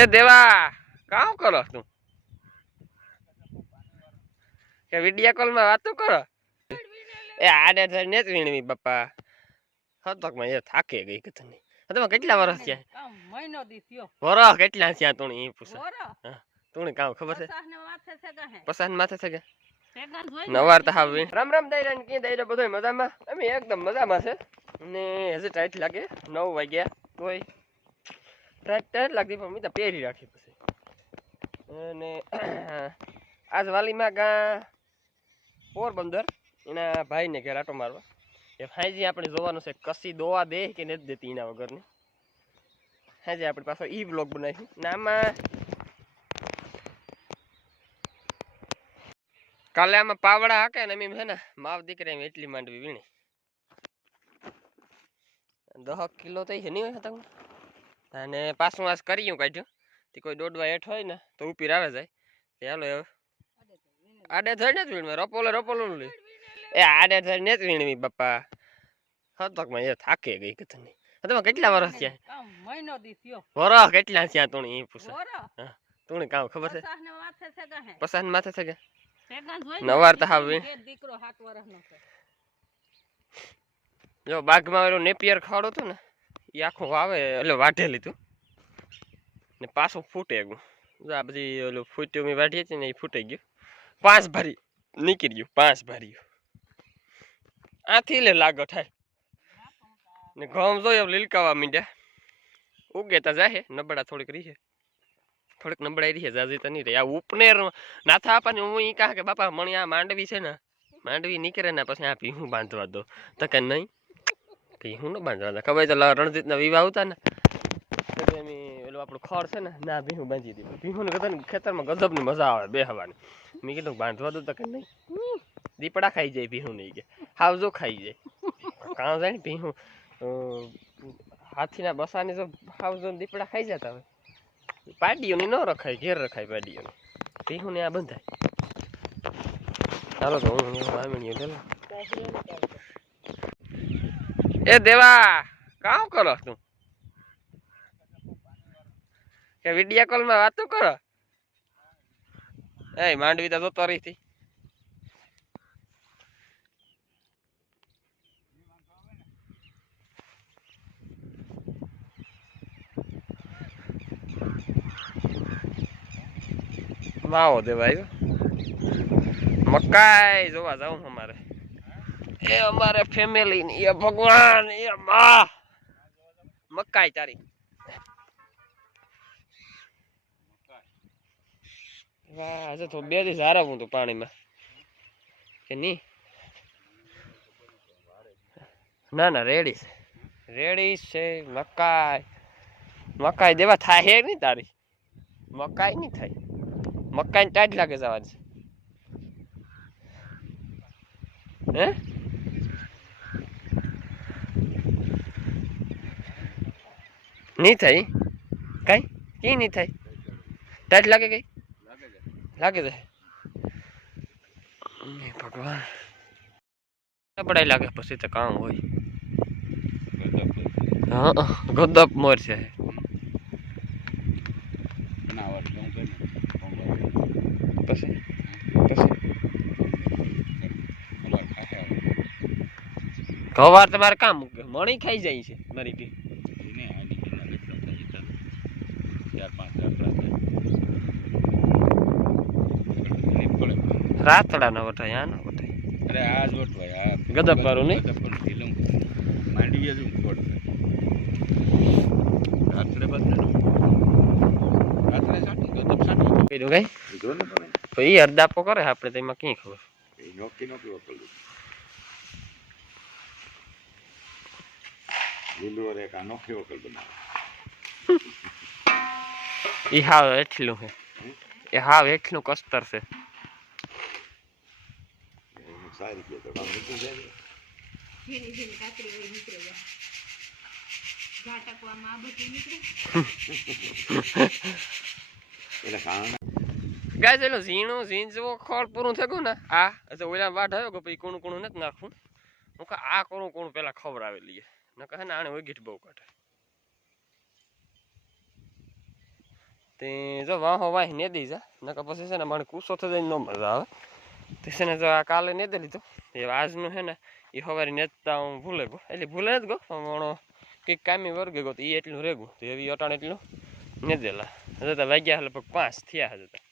એ દેવા કામ કરો તું કે વિડિયો કોલ માં વાતો કરો એ આડે થઈને જ વીણવી બાપા હતકમાં એ થાકે ગઈ કે તને તમે કેટલા વર્ષ થયા મહિનો દી થયો વરસ કેટલા થયા તું ઈ પૂછે વરસ તું કામ ખબર છે પસાને માથે છે ગહે પસાન માથે છે કે ભેગા જોઈ નવાર તો હાવ રામ રામ દઈ ને કી દઈ બધોય મજામાં અમે એકદમ મજામાં છે ને હજી ટાઈટ લાગે 9 વાગ્યા તોય ટાઈટ લાગતી પણ મી તો પહેરી રાખી પછી અને આજ વાલીમાં ગા પોરબંદર એના ભાઈને ઘેર આટો મારવા એ હાજી આપણે જોવાનું છે કસી દોવા દે કે નથી દેતી એના વગરની હાજી આપણે પાછો ઈ બ્લોગ બનાવી ને આમાં કાલે આમાં પાવડા હાકે ને એમ છે ને માવ દીકરા એટલી માંડવી વીણી 10 કિલો થઈ છે નહીં હોય અને પાછું આજ કર્યું કાઢ્યું તે કોઈ દોડવા હેઠ હોય ને તો ઉપીર આવે જાય ચાલો હવે આડે થઈને જ વીણવા રપોલો લે એ આડે થઈને જ વીણવી બાપા હતકમાં એ થાકે ગઈ કે તને તમે કેટલા વર્ષ થયા મહિનો દી થયો વરસ કેટલા થયા તું ઈ પૂછે વરસ તું કામ ખબર છે પસાને માથે છે ગહે પસાન માથે છે કે ભેગા જોઈ નવાર તો હાવ કે દીકરો 7 વર્ષનો છે જો બાગમાં ઓલો નેપિયર ખાડો તો ને એ આખું વાવે એટલે વાઢે લીધું ને પાછું ફૂટે ગયું આ બધી ઓલું ફૂટ્યું મેં વાઢીએ છે ને એ ફૂટાઈ ગયું 5 ભારી નીકળી ગયું 5 ભારી આથી લે લાગો થાય ને ઘઉં જોયો લીલકાવા મીંડ્યા ઉગેતા જાય નબળા થોડીક રહી છે થોડીક નબળાઈ રહી છે જાજી તો નહીં રહી આ ઉપનેર નાથા આપવાની હું ઈ કહે કે બાપા મણી આ માંડવી છે ને માંડવી નીકળે ને પછી આ ભીહું બાંધવા દો તો કે નહીં ભીહું ન બાંધવા દો ખબર તો રણજીતના વિવાહ આવતા ને એટલે આપણું ખડ છે ને ના ભીહું બાંધી દીધું ભીહું ને ખેતરમાં ગજબની મજા આવે બેહવાની મેં કીધું બાંધવા દો તો કે નહીં દીપડા ખાઈ જાય ભીહું નહીં કે હાવજો ખાઈ જાય કાં જાય ને ભીહું હાથીના બસાને જો હાવજો દીપડા ખાઈ જતા હોય પાડીઓની ન રખાય ઘેર રખાય પાડીઓની ભીહું ને આ બંધાય ચાલો તો હું વામીણીઓ પેલા એ દેવા કામ કરો તું કે વિડિયો કોલ માં વાતો કરો એ માંડવી તો જોતો રહી હતી માવો દેવા આવ્યો મકાઈ જોવા જાઉં અમારે એ અમારે ફેમિલી ની એ ભગવાન એ માં મકાઈ તારી વાહ આજે તો 2 દિવસ હારાવું તો પાણીમાં કે નહીં ના ના રેડી છે મકાઈ દેવા થાય હે નહીં તારી મકાઈ નહીં થાય મકાઈ ટાઈટ લાગે જવાની હે નહીં થાય કઈ કી નહીં થાય ટાઈટ લાગે કઈ લાગે છે ભગવાન પડાઈ લાગે પછી તો કામ હોય હા ગદપ મોર છે પછી ગવાર તમારે કામ મણી ખાઈ જાય છે મારી બી રાતડા ના વટાય આ ના વટાય અરે આજ વટવાય આ ગદપ મારું નહીં માંડી જ કોડ રાત્રે બદલે રાત્રે સાટી ગદપ સાટી કીધું કઈ જો ને પણ તો ઈ અરદાપો કરે આપણે તો એમાં ક્યાં ખબર એ નોકી વકલ લીલો રે કા નોકી વકલ બનાવે ઈ હાવ એટલું છે એ હાવ એટલું કસ્તર છે સારી કે તો કામ નીકળી જાય ધીરે ધીરે કાતરી વળી નીકળે જાય ઘાટકવામાં આ બધું નીકળે એટલે કામ ગાય ચલો ઝીણો ખોળ પૂરું થયું ને આ એટલે ઓલા વાટ આવ્યો કે પછી કુણું નથી નાખવું હું કે આ કુણું પેલા ખવડાવેલી ન કહે ને આને ઓગીઠ બહુ કાઢે તે જો વાહો વાહ નેદી જા નકર પછી છે ને મને કૂસો થઈ જાય ન મજા આવે તે છે ને જો આ કાલે નેદી લીધું એ આજનું છે ને એ સવારે નેતા હું ભૂલે ગયો એટલે ભૂલે જ ગયો પણ કંઈક કામી વર્ગે ગયો તો એ એટલું રેગું તો એવી અટાણ એટલું નેદેલા હજુ તો વાગ્યા લગભગ 5 થયા હજુ તો